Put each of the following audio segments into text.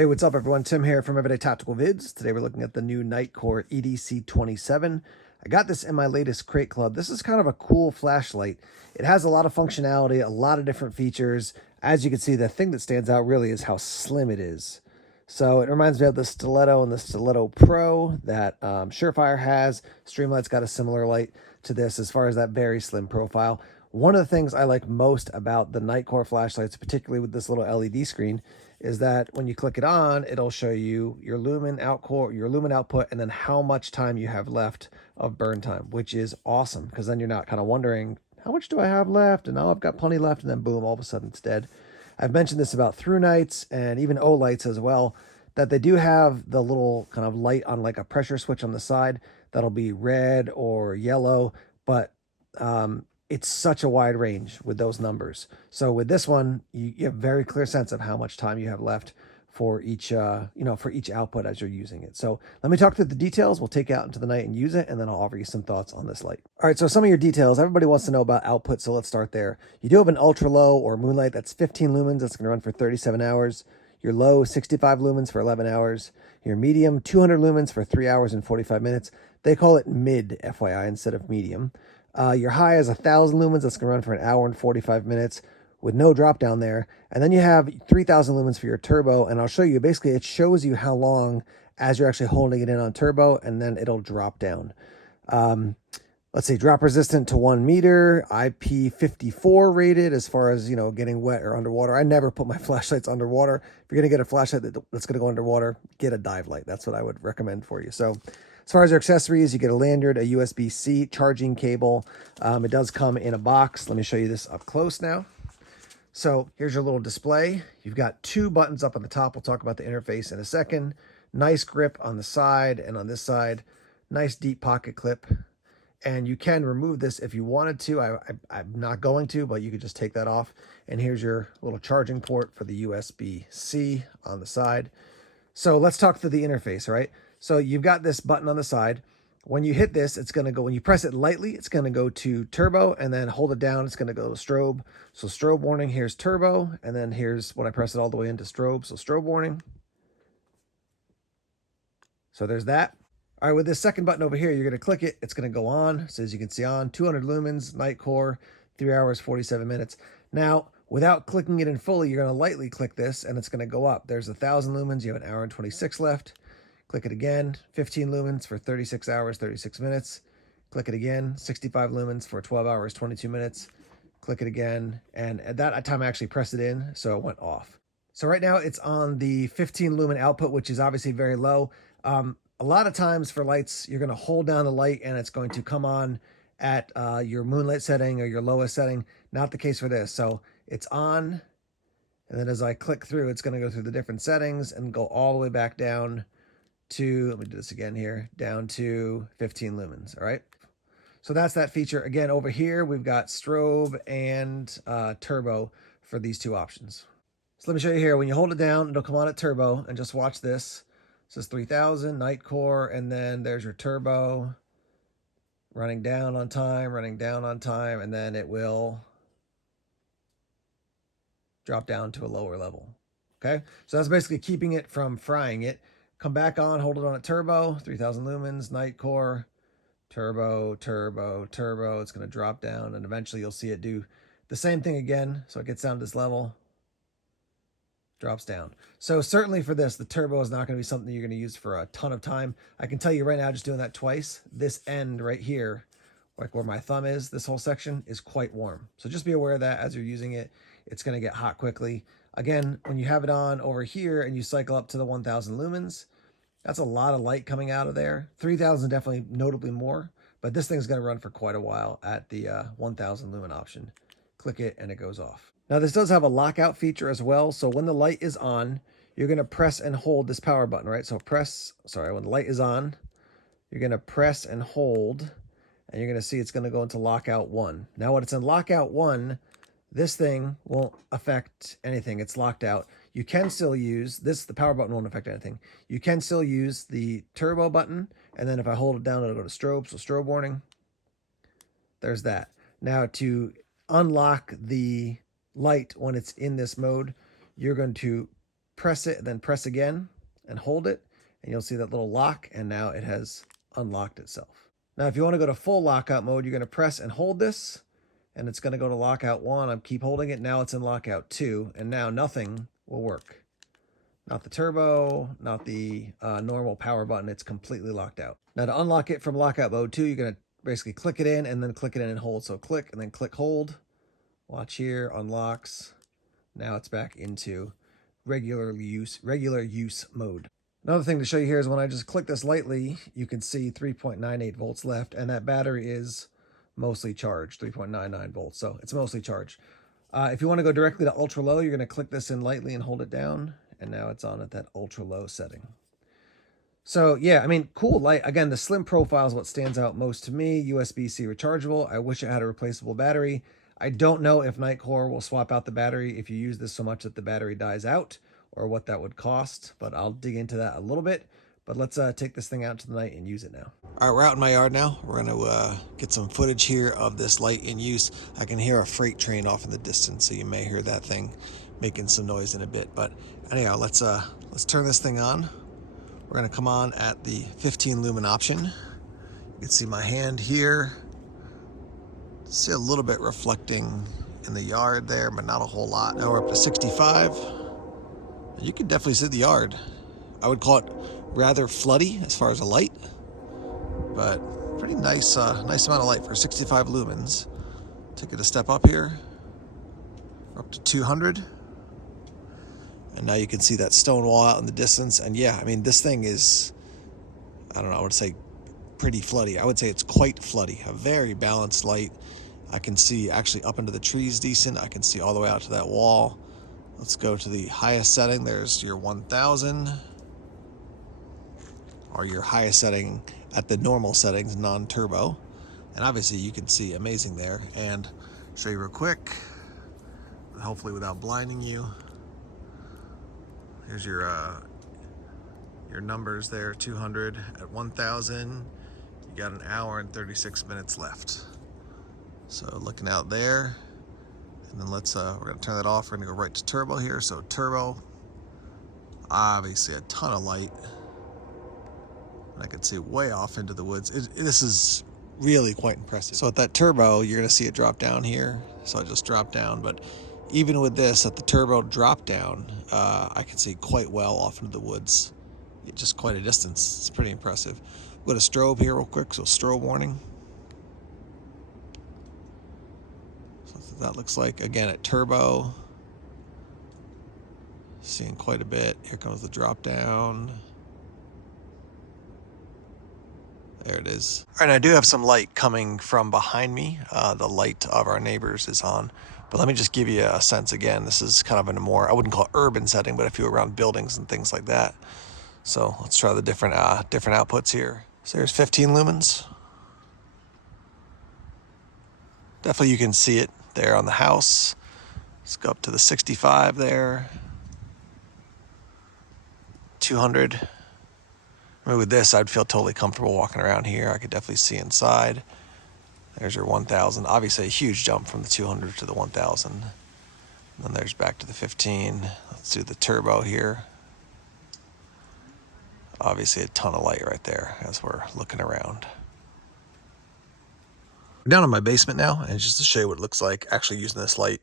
Hey, what's up everyone? Tim here from Everyday Tactical Vids. Today we're looking at the new Nitecore EDC27. I got this in my latest crate club. This is kind of a cool flashlight. It has a lot of functionality, a lot of different features. As you can see, the thing that stands out really is how slim it is. So it reminds me of the Stiletto and the Stiletto Pro that Surefire has. Streamlight's got a similar light to this as far as that very slim profile. One of the things I like most about the Nitecore flashlights, particularly with this little LED screen, is that when you click it on, it'll show you your lumen output, and then how much time you have left of burn time, which is awesome because then you're not kind of wondering, how much do I have left? And now I've got plenty left, and then boom, all of a sudden it's dead. I've mentioned this about through nights and even O lights as well, that they do have the little kind of light on like a pressure switch on the side that'll be red or yellow, but it's such a wide range with those numbers. So with this one, you have a very clear sense of how much time you have left for each, for each output as you're using it. So let me talk through the details. We'll take it out into the night and use it, and then I'll offer you some thoughts on this light. All right, so some of your details. Everybody wants to know about output, so let's start there. You do have an ultra low or moonlight that's 15 lumens. That's going to run for 37 hours. Your low, 65 lumens for 11 hours. Your medium, 200 lumens for 3 hours and 45 minutes. They call it mid, FYI, instead of medium. Your high is 1,000 lumens. That's going to run for an hour and 45 minutes with no drop down there. And then you have 3,000 lumens for your turbo. And I'll show you, basically, it shows you how long as you're actually holding it in on turbo, and then it'll drop down. Let's see, drop resistant to 1 meter, IP54 rated as far as, getting wet or underwater. I never put my flashlights underwater. If you're going to get a flashlight that's going to go underwater, get a dive light. That's what I would recommend for you. So as far as your accessories, you get a lanyard, a USB-C charging cable. It does come in a box. Let me show you this up close now. So here's your little display. You've got 2 buttons up on the top. We'll talk about the interface in a second. Nice grip on the side and on this side. Nice deep pocket clip. And you can remove this if you wanted to. I'm not going to, but you could just take that off. And here's your little charging port for the USB-C on the side. So let's talk through the interface, right? So you've got this button on the side. When you hit this, it's going to go, when you press it lightly, it's going to go to turbo, and then hold it down, it's going to go to strobe. So strobe warning, here's turbo, and then here's when I press it all the way into strobe. So strobe warning. So there's that. All right, with this second button over here, you're going to click it. It's going to go on. So as you can see on, 200 lumens, Nitecore, 3 hours, 47 minutes. Now, without clicking it in fully, you're going to lightly click this, and it's going to go up. There's 1,000 lumens. You have an hour and 26 left. Click it again, 15 lumens for 36 hours, 36 minutes. Click it again, 65 lumens for 12 hours, 22 minutes. Click it again, and at that time I actually pressed it in, so it went off. So right now it's on the 15 lumen output, which is obviously very low. A lot of times for lights, you're going to hold down the light and it's going to come on at your moonlight setting or your lowest setting. Not the case for this. So it's on, and then as I click through, it's going to go through the different settings and go all the way back down to, let me do this again here, down to 15 lumens, all right? So that's that feature. Again, over here, we've got strobe and turbo for these 2 options. So let me show you here. When you hold it down, it'll come on at turbo, and just watch this. It says 3,000, Nitecore, and then there's your turbo, running down on time, and then it will drop down to a lower level, okay? So that's basically keeping it from frying it. Come back on, hold it on at turbo, 3,000 lumens, Nitecore, turbo, turbo, turbo. It's going to drop down, and eventually you'll see it do the same thing again. So it gets down to this level, drops down. So certainly for this, the turbo is not going to be something you're going to use for a ton of time. I can tell you right now, just doing that twice, this end right here, like where my thumb is, this whole section is quite warm. So just be aware of that as you're using it. It's going to get hot quickly. Again, when you have it on over here and you cycle up to the 1,000 lumens, that's a lot of light coming out of there. 3,000 is definitely notably more, but this thing's going to run for quite a while at the 1,000 lumen option. Click it and it goes off. Now this does have a lockout feature as well. So when the light is on, you're going to press and hold this power button, right? So when the light is on, you're going to press and hold, and you're going to see it's going to go into lockout 1. Now when it's in lockout 1, this thing won't affect anything. It's locked out. You can still use this. The power button won't affect anything. You can still use the turbo button. And then if I hold it down, it'll go to strobe. So strobe warning. There's that. Now to unlock the light when it's in this mode, you're going to press it and then press again and hold it, and you'll see that little lock, and now it has unlocked itself. Now, if you want to go to full lockout mode, you're going to press and hold this, and it's going to go to lockout 1. I keep holding it. Now it's in lockout 2, and now nothing will work. Not the turbo, not the normal power button. It's completely locked out. Now, to unlock it from lockout mode 2, you're going to basically click it in and then click it in and hold. So click and then click hold. Watch here, unlocks. Now it's back into regular use mode. Another thing to show you here is when I just click this lightly, you can see 3.98 volts left, and that battery is mostly charged, 3.99 volts, so it's mostly charged. If you want to go directly to ultra low, you're going to click this in lightly and hold it down, and now it's on at that ultra low setting. So yeah, I mean, cool light. Again, the slim profile is what stands out most to me. USB-C rechargeable. I wish it had a replaceable battery. I don't know if Nitecore will swap out the battery if you use this so much that the battery dies out, or what that would cost, but I'll dig into that a little bit. But let's take this thing out into the night and use it now. All right, we're out in my yard now. We're gonna get some footage here of this light in use. I can hear a freight train off in the distance, so you may hear that thing making some noise in a bit. But anyhow, let's turn this thing on. We're gonna come on at the 15 lumen option. You can see my hand here. See a little bit reflecting in the yard there, but not a whole lot. Now we're up to 65. You can definitely see the yard. I would call it rather floody as far as a light, but pretty nice, nice amount of light for 65 lumens. Take it a step up here, up to 200. And now you can see that stone wall out in the distance. And yeah, I mean, this thing is, I don't know, I would say pretty floody. I would say it's quite floody, a very balanced light. I can see actually up into the trees decent. I can see all the way out to that wall. Let's go to the highest setting. There's your 1000, or your highest setting at the normal settings, non-turbo. And obviously you can see amazing there. And show you real quick, hopefully without blinding you. Here's your numbers there, 200 at 1000. You got an hour and 36 minutes left. So looking out there, and then we're gonna turn that off. We're gonna go right to turbo here. So turbo, obviously a ton of light. And I can see way off into the woods. This is really quite impressive. So at that turbo, you're gonna see it drop down here. So I just dropped down, but even with this, at the turbo drop down, I can see quite well off into the woods. Just quite a distance. It's pretty impressive. We'll go to strobe here real quick. So strobe warning. So that's what that looks like. Again, at turbo, seeing quite a bit. Here comes the drop down. There it is. All right, I do have some light coming from behind me. The light of our neighbors is on. But let me just give you a sense again. This is kind of in a more, I wouldn't call it urban setting, but if you're around buildings and things like that. So let's try the different outputs here. So here's 15 lumens. Definitely you can see it there on the house. Let's go up to the 65 there. 200. I mean, with this, I'd feel totally comfortable walking around here. I could definitely see inside. There's your 1000. Obviously a huge jump from the 200 to the 1000. And then there's back to the 15. Let's do the turbo here. Obviously a ton of light right there as we're looking around. We're down in my basement now, and just to show you what it looks like actually using this light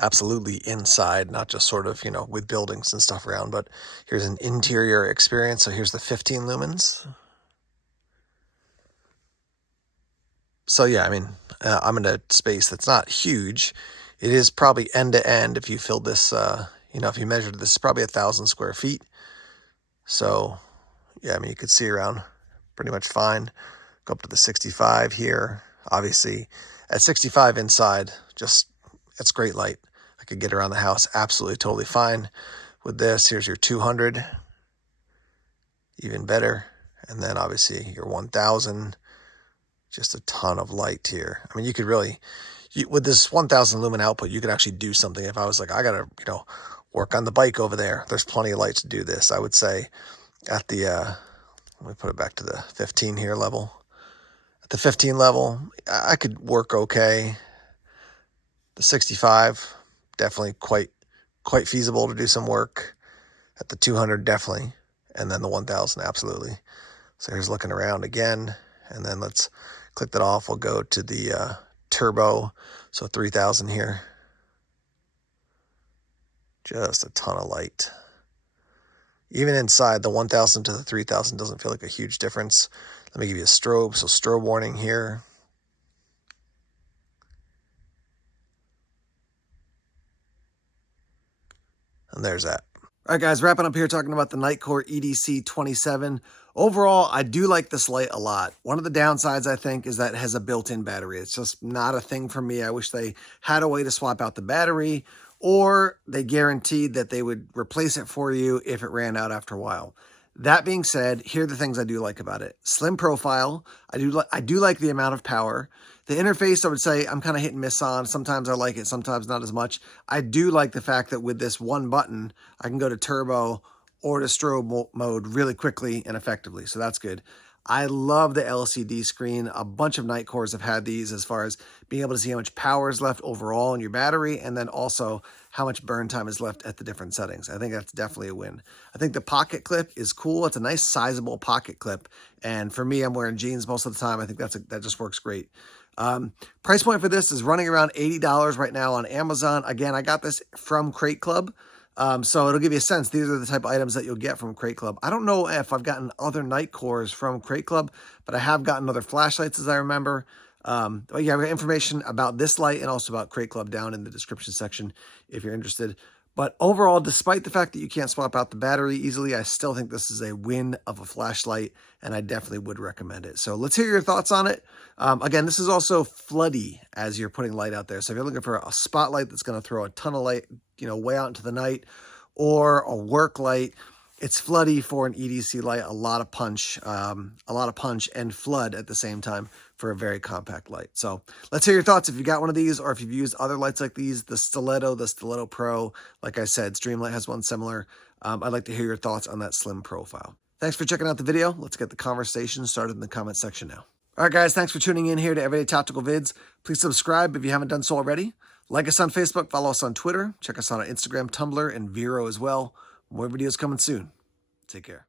absolutely inside, not just sort of, you know, with buildings and stuff around, but here's an interior experience. So here's the 15 lumens. So yeah, I mean, I'm in a space that's not huge. It is probably end to end. If you filled this, you know, if you measured this, is probably 1,000 square feet. So yeah, I mean, you could see around pretty much fine. Go up to the 65 here. Obviously at 65 inside, just, it's great light. I could get around the house absolutely totally fine with this. Here's your 200, even better. And then obviously your 1000, just a ton of light here. I mean, you could really, with this 1000 lumen output, you could actually do something. If I was like, I gotta, you know, work on the bike over there, there's plenty of light to do this. I would say at the, let me put it back to the 15 here level. At the 15 level, I could work okay. The 65, definitely quite feasible to do some work. At the 200, definitely. And then the 1000, absolutely. So here's looking around again. And then let's click that off. We'll go to the turbo. So 3000 here. Just a ton of light. Even inside, the 1000 to the 3000 doesn't feel like a huge difference. Let me give you a strobe. So strobe warning here. And there's that. All right, guys, wrapping up here talking about the Nitecore EDC27. Overall, I do like this light a lot. One of the downsides, I think, is that it has a built-in battery. It's just not a thing for me. I wish they had a way to swap out the battery, or they guaranteed that they would replace it for you if it ran out after a while. That being said, here are the things I do like about it. Slim profile. I do like the amount of power. The interface, I would say I'm kind of hit and miss on. Sometimes I like it, sometimes not as much. I do like the fact that with this one button, I can go to turbo or to strobe mode really quickly and effectively. So that's good. I love the LCD screen. A bunch of Nitecores have had these as far as being able to see how much power is left overall in your battery, and then also how much burn time is left at the different settings. I think that's definitely a win. I think the pocket clip is cool. It's a nice sizable pocket clip. And for me, I'm wearing jeans most of the time. I think that just works great. Price point for this is running around $80 right now on Amazon. Again, I got this from Crate Club. So it'll give you a sense. These are the type of items that you'll get from Crate Club. I don't know if I've gotten other Nitecores from Crate Club, but I have gotten other flashlights as I remember. But yeah, I've got information about this light and also about Crate Club down in the description section if you're interested. But overall, despite the fact that you can't swap out the battery easily, I still think this is a win of a flashlight, and I definitely would recommend it. So let's hear your thoughts on it. Again, this is also floody as you're putting light out there. So if you're looking for a spotlight that's going to throw a ton of light, way out into the night, or a work light, it's floody for an EDC light. A lot of punch and flood at the same time for a very compact light. So let's hear your thoughts if you got one of these or if you've used other lights like these, the Stiletto Pro. Like I said, Streamlight has one similar. I'd like to hear your thoughts on that slim profile. Thanks for checking out the video. Let's get the conversation started in the comment section now. All right, guys, thanks for tuning in here to Everyday Tactical Vids. Please subscribe if you haven't done so already. Like us on Facebook, follow us on Twitter, check us out on Instagram, Tumblr, and Vero as well. More videos coming soon. Take care.